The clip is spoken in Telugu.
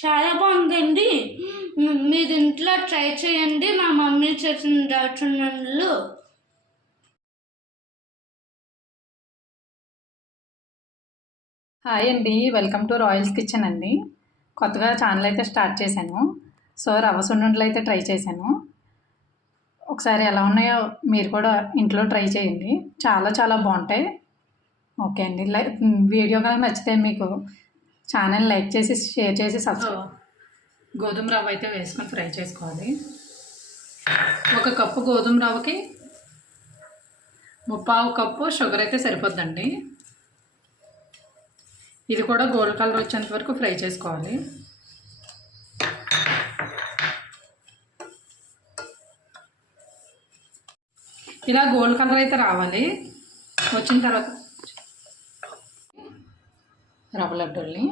చాలా బాగుందండి. మీరు ఇంట్లో ట్రై చేయండి. మా మమ్మీ చేసిన రవ్వ. హాయ్ అండి, వెల్కమ్ టు రాయల్స్ కిచెన్ అండి. కొత్తగా ఛానల్ అయితే స్టార్ట్ చేశాను. సో రవ్వ సున్నుండలు అయితే ట్రై చేశాను. ఒకసారి ఎలా ఉన్నాయో మీరు కూడా ఇంట్లో ట్రై చేయండి. చాలా చాలా బాగుంటాయి. ఓకే అండి, వీడియో కనుక నచ్చితే మీకు ఛానల్ లైక్ చేసి షేర్ చేసి సబ్స్క్రైబ్. గోధుమ రవ్వ అయితే వేసుకొని ఫ్రై చేసుకోవాలి. 1 కప్పు గోధుమ రవ్వకి 3/4 కప్పు షుగర్ అయితే సరిపోద్దండి. ఇది కూడా గోల్డ్ కలర్ వచ్చేంత వరకు ఫ్రై చేసుకోవాలి. ఇలా గోల్డ్ కలర్ అయితే రావాలి. వచ్చిన తర్వాత రవ్వ లడ్డూల్ని